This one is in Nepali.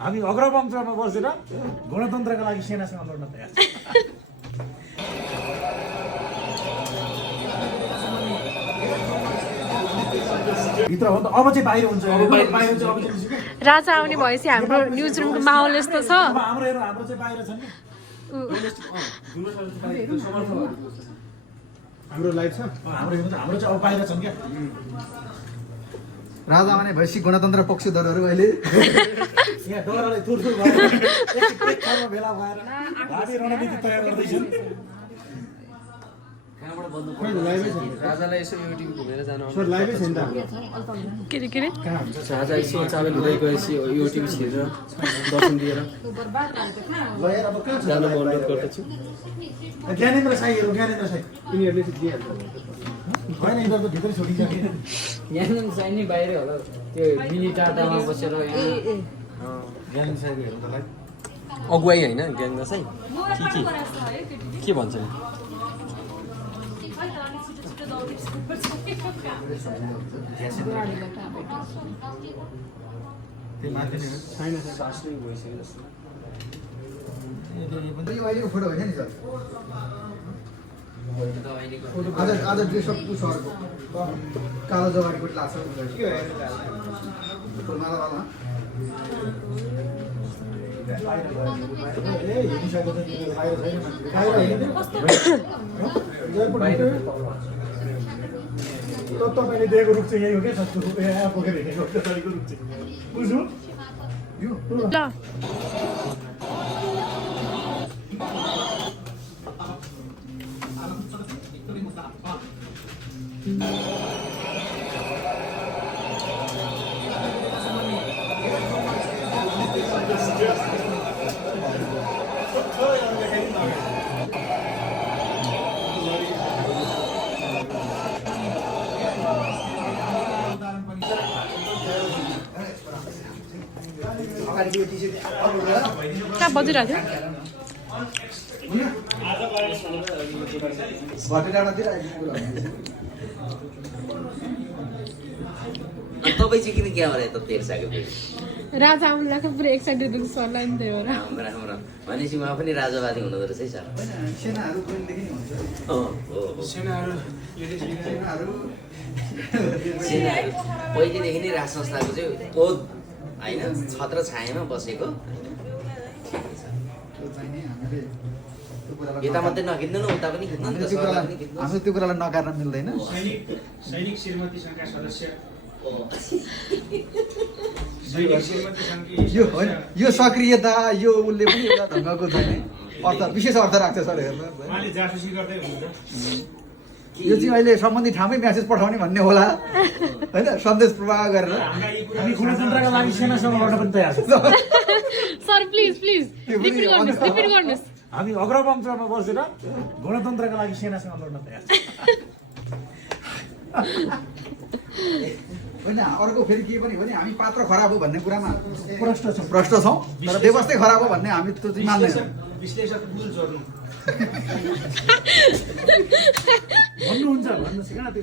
हामी अग्रपङ्क्तिमा बसेर गणतन्त्रका लागि सेनासँग लड्न तयार छौँ। भित्र हो त अब चाहिँ बाहिर हुन्छ राजा आउने भएपछि हाम्रो न्युज रुमको माहौल यस्तो छ। हाम्रो हेर्नु हाम्रो चाहिँ बाहिर छ नि हाम्रो लाइभ छ हाम्रो चाहिँ अब बाहिर छन् क्या राजा आउने भएपछि गणतन्त्र पक्षधरहरू अहिले यहाँ डरले तुरतुर भएर एक ठाउँमा भेला भएर भावी रणनीति तयार गर्दैछन्। राजालाई यसो युट्युब घुमेर जानु लाइभै छैन त के रे राजा यसो चाबेल हुँदै गएपछि युट्युब छिरेर दर्शन दिएर जानु म अनुरोध गर्दछु। ज्ञानेन्द्र साईहरू ज्ञानेन्द्र साई यिनीहरूले चाहिँ दिइहाल्छ होइन यिनीहरू त भित्रै छोडिन्छ कि यहाँ चाहिँ नि बाहिरै होला त्यो मिनी टाटामा बसेर ज्ञानेन्द्र साईको हेर्नु त लाइभ अगुवाई होइन ज्ञानेन्द्र साई के भन्छ नि यो अहिलेको फोटो होइन नि सर आज ड्रेसअप उसहरूको कालो जवानीको लाग्छ फुलमालावाला तपाईँले दिएको रुख चाहिँ यही हो क्या सस्तो यहाँ पोखेर हिँडेको तपाईँको रुख चाहिँ बुझ्नु ल कहाँ बजिरहेको तपाईँ चाहिँ किन क्या होला यता तेर्साको फेरि राजा आउनु लाग्छ पुरै एक्साइटेड सरलाई नि त्यही भएर राम्रो राम्रो भनेपछि उहाँ पनि राजावादी हुँदो रहेछ है सर सेनाहरू पहिलेदेखि नि हुन्छ सेनाहरू पहिलेदेखि नै राज संस्थाको चाहिँ ओत होइन छत्र छायामा बसेको यता मात्रै नखिच्नु न उता पनि खिच्नु नि त सरलाई पनि खिच्नु हाम्रो त्यो कुरालाई नकार्न मिल्दैन सैनिक श्रीमती सङ्घका सदस्य यो होइन यो सक्रियता यो उसले पनि एउटा ढङ्गको छैन अर्थ विशेष अर्थ राख्छ सर हेर्नु उहाँले जासुसी गर्दै हुनुहुन्छ यो चाहिँ अहिले सम्बन्धित ठाउँमै म्यासेज पठाउने भन्ने होला होइन सन्देश प्रवाह गरेर हामी गणतन्त्रका लागि सेनासँग लड्न पनि तयार छौँ। सर प्लिज रिपिट गर्नुहोस् हामी अग्रपङ्क्तिमा बसेर गणतन्त्रका लागि सेनासँग लड्न तयार छौँ। होइन अर्को फेरि के पनि हो भने हामी पात्र खराब हो भन्ने कुरामा प्रष्ट छौँ भ्रष्ट छौँ तर व्यवस्थै खराब हो भन्ने हामी त्यो चाहिँ मान्दैनौँ विश्लेषक बुल जोड्नु भन्नुहुन्छ भन्नुहोस् कहाँ त्यो